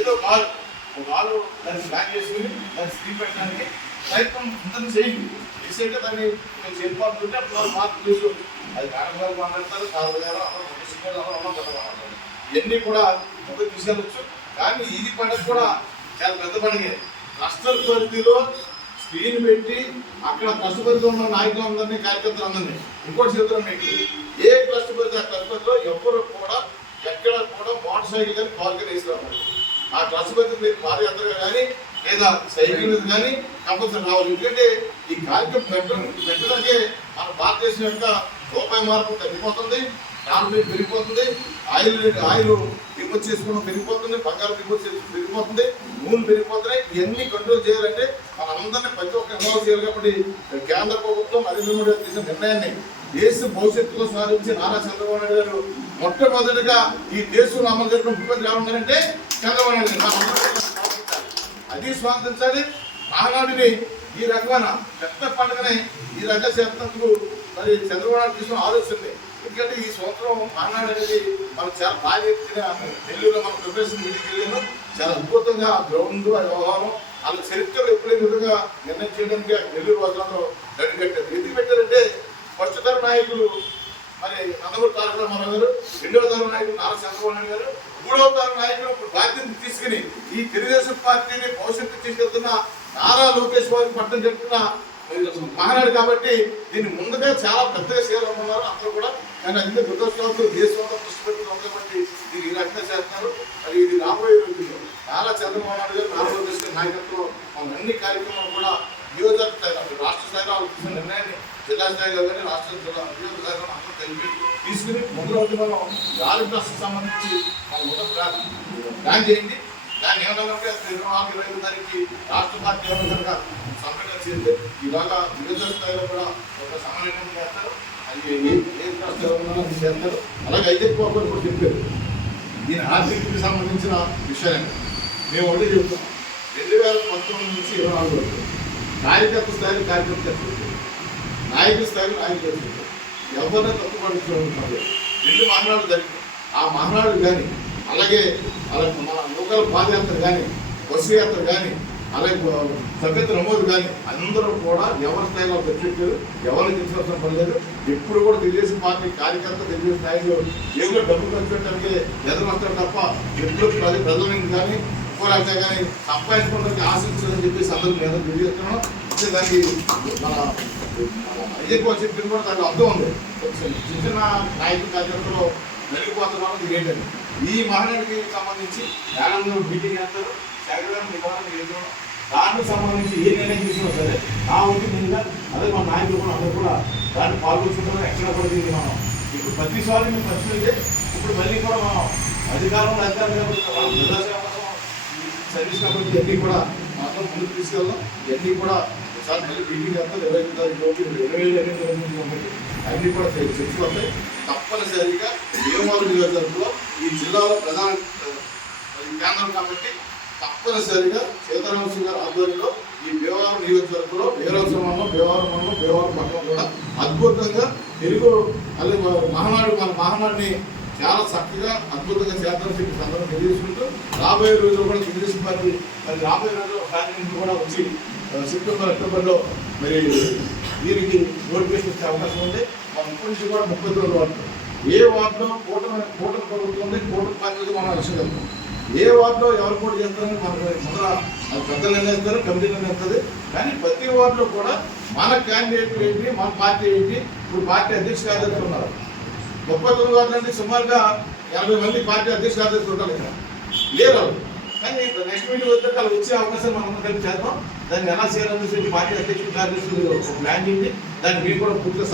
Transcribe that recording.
ఏదో కాలు దాన్ని ప్లాన్ చేసుకుని దాన్ని స్క్రీన్ పెట్టడానికి ప్రయత్నం అందరినీ చేయండి. చేసేట దాన్ని మేము చేరుకోవాలంటే అప్పుడు వాళ్ళు మార్పు తీసుకోండి. అది మేడం మాట్లాడతారు, సార్ గారు మాట్లాడతారు. ఇవన్నీ కూడా ముందుకు తీసుకెళ్ళచ్చు. కానీ ఇది పండుగ కూడా చాలా పెద్ద పండుగ. క్లస్టర్ పరిధిలో స్క్రీన్ పెట్టి అక్కడ క్లస్టర్ పరిధిలో ఉన్న నాయకులందరినీ కార్యకర్తలందరినీ ఇంకోటి చెప్తున్నాం మీకు, ఏ క్లస్టర్ పరిధి ఆ క్లస్టర్ పరిధిలో ఎవరు కూడా ఎక్కడ కూడా మోటార్ సైకిల్ కానీ కార్ కానీ వేసుకురావాలి. ఆ క్లస్టర్ పరిధి మీరు పాదయాత్రగా కానీ లేదా సైకిల్ మీద కానీ కంపల్సరీ రావాలి. ఎందుకంటే ఈ కార్యక్రమం పెట్టడానికే మన భారతదేశం యొక్క రూపాయి మార్పు తగ్గిపోతుంది, డాలర్ రేట్ పెరిగిపోతుంది, ఆయిల్ దిగుమతి చేసుకోవడం పెరిగిపోతుంది, బంగారం దిగుమతి చేసుకోవడం పెరిగిపోతుంది, నూనెలు పెరిగిపోతున్నాయి. ఇవన్నీ కంట్రోల్ చేయాలంటే మనందరినీ ప్రతి ఒక్క ఇన్వాల్వ్ చేయాలి. కాబట్టి కేంద్ర ప్రభుత్వం నరేంద్ర మోడీ గారు తీసిన నిర్ణయాన్ని దేశ భవిష్యత్తులో సాధించి నారా చంద్రబాబు నాయుడు గారు మొట్టమొదటిగా ఈ దేశంలో అమలు జరిగిన ముఖ్యమంత్రి ఎవరున్నారంటే చంద్రబాబు నాయుడు గారు. అది స్వాగతించాలి. మహానాడిని ఈ రకమైన పెద్ద పండుగని ఈ రకంగా చేస్తున్నందుకు మరి చంద్రబాబు నాయుడు తీసుకున్న ఆలోచన. ఎందుకంటే ఈ సంవత్సరం మహానాడు అనేది మనం చాలా బాగా ఎత్తిన ఢిల్లీలో మనం ప్రిపరేషన్ మీటింగ్కి వెళ్ళాము. చాలా అద్భుతంగా గ్రౌండ్ వ్యవహారం వాళ్ళ చరిత్రలో ఎప్పుడైనా విధంగా నిర్ణయం చేయడానికి ఢిల్లీ రోజులలో గడి కట్టారు. ఎందుకు పెట్టారంటే ఫస్ట్ తరం నాయకులు మరి నందమూరి తారక రామారావు గారు, రెండవ తరం నాయకులు నారా చంద్రబాబు నాయుడు గారు, మూడవ తరం నాయకులు బాధ్యతను తీసుకుని ఈ తెలుగుదేశం పార్టీని భవిష్యత్తు తీసుకెళ్తున్న నారా లోకేష్ బాబు పట్టణం చెప్తున్న మహానాడు. కాబట్టి దీన్ని ముందుగా చాలా పెద్దగా చేయాలనుకున్నారు అందరూ కూడా. కానీ అందుకే దురదృష్టవంతులు దేశంలో దృష్టి పెట్టుకున్నాం కాబట్టి దీన్ని ఈ రకంగా చేస్తున్నారు. మరి ఇది రాబోయే రోజుల్లో నారా చంద్రబాబు నాయుడు గారు, నారా లోకేష్ గారి నాయకత్వంలో మనం అన్ని కార్యక్రమాలు కూడా నియోజక స్థాయిలో రాష్ట్ర స్థాయిలో తీసుకున్న నిర్ణయాన్ని జిల్లా స్థాయిలో కానీ రాష్ట్ర నియోజక స్థాయిలో అందరూ తెలిపి తీసుకుని మొదటి మనం గాలి ట్రస్ట్ సంబంధించి మనం మొదటి ప్లాన్ చేయండి. దాన్ని ఏమన్నారంటే 24-25 తారీఖు రాష్ట్ర పార్టీ కనుక సమ్మేళనం చేస్తే ఇలాగా నియోజక స్థాయిలో కూడా ఒక సమ్మేళనం చేస్తారు. అది ఏ ట్రస్ట్ చేస్తారు. అలాగే అయితే కూడా చెప్పారు. దీని ఆర్థికతకి సంబంధించిన విషయాన్ని మేము ఒకటి చెప్తాం. 2019 నుంచి 24 వరకు కార్యకర్త స్థాయిలో కార్యకర్త చేస్తారు, నాయకుల స్థాయిలో నాయకులు చేస్తారు. ఎవరిని తప్పు పడుతున్నారు. 2 మహానాడు జరిగింది. ఆ మహానాడు కానీ అలాగే మన లోకల్ పాదయాత్ర కానీ బస్సు యాత్ర కానీ అలాగే సభ్యత నమోదు కానీ అందరూ కూడా ఎవరి స్థాయిలో పెట్టారు, ఎవరిని తీసుకోవాల్సిన పని లేదు. ఎప్పుడు కూడా తెలుగుదేశం పార్టీ కార్యకర్త తెలుగుదేశం స్థాయిలో ఏదో డబ్బులు ఖర్చు పెట్టడానికి ఎదురొస్తారు తప్ప ఎప్పుడు ప్రజల నుంచి కానీ పోరాటం కానీ సంపాదించుకోవడానికి ఆశించాలని చెప్పేసి అందరూ నేను తెలియజేస్తున్నాం. అంటే దానికి మన ఎక్కువ చెప్పింది కూడా దానికి అర్థం ఉంది. చిన్న నాయకుల కార్యకర్తలో నలిగిపోతున్నాం. ఇది ఏంటంటే ఈ మహానాడికి సంబంధించి యానంలో మీటింగ్ చేస్తారు, శాఖలను నివారణ చేయడం, దానికి సంబంధించి ఏ నిర్ణయం తీసుకున్నా సరే నా ఒకటి ముందుగా అదే మా నాయకులు కూడా అందరూ కూడా దాన్ని పాల్గొంటున్నారు. ఎక్కడ కూడా దీన్ని మనం ఇప్పుడు ప్రతిసారి మేము పరిశీలిస్తే ఇప్పుడు మళ్ళీ కూడా మనం అధికారంలో కాబట్టి మనం ప్రజాసేవ సర్వీస్ కాబట్టి ఇవన్నీ కూడా మాత్రం ముందుకు తీసుకెళ్దాం. ఇవన్నీ కూడా ఒకసారి మళ్ళీ మీటింగ్ చేస్తాం. 25 తారీఖు 20 అన్నీ కూడా చర్చకొస్తాయి. తప్పనిసరిగా భీమవరం నియోజకవర్గంలో ఈ జిల్లాలో ప్రధాన కేంద్రం కాబట్టి తప్పనిసరిగా సీతారామకృష్ణ గారి ఆధ్వర్యంలో ఈ భీమవరం నియోజకవర్గంలో భీమవరం పట్టణం కూడా అద్భుతంగా తెలుగు అలాగే మన మహానాడిని చాలా చక్కగా అద్భుతంగా చేద్దామని చెప్పి సందర్భం తెలియజేసుకుంటూ రాబోయే రోజుల్లో కూడా తెలుగుదేశం పార్టీ మరి రాబోయే రోజుల్లో కార్యక్రమం కూడా వచ్చి సెప్టెంబర్ అక్టోబర్లో మరి వీరికి నోటిఫికేషన్ వచ్చే అవకాశం ఉంది. మనం ఇప్పటి నుంచి కూడా 39 వార్డులు ఏ వార్డులో కూటమి ప్రభుత్వం ఉంది, కూటమి పార్టీలు మనం విషయం ఏ వార్డులో ఎవరు పోటీ చేస్తారని మనకు ముందర అది పెద్దలు నిర్ణయిస్తారు, కమిటీ నిర్ణయిస్తుంది. కానీ ప్రతి వార్డులో కూడా మన క్యాండిడేట్ ఏంటి, మన పార్టీ ఏంటి. ఇప్పుడు పార్టీ అధ్యక్ష కార్యదర్శులు ఉన్నారు 39 వార్డులు అంటే సుమారుగా 80 మంది పార్టీ అధ్యక్ష కార్యదర్శులు ఉంటారు ఇక్కడ లేరు. కానీ నెక్స్ట్ మీటింగ్ వచ్చాక వాళ్ళు వచ్చే అవకాశం మనం కలిపి చేద్దాం. దాన్ని ఎలా చేయాలని పార్టీ అధ్యక్షులు కార్యదర్శులు ప్లాన్ చేయండి. దాన్ని మీరు కూడా పూర్తిగా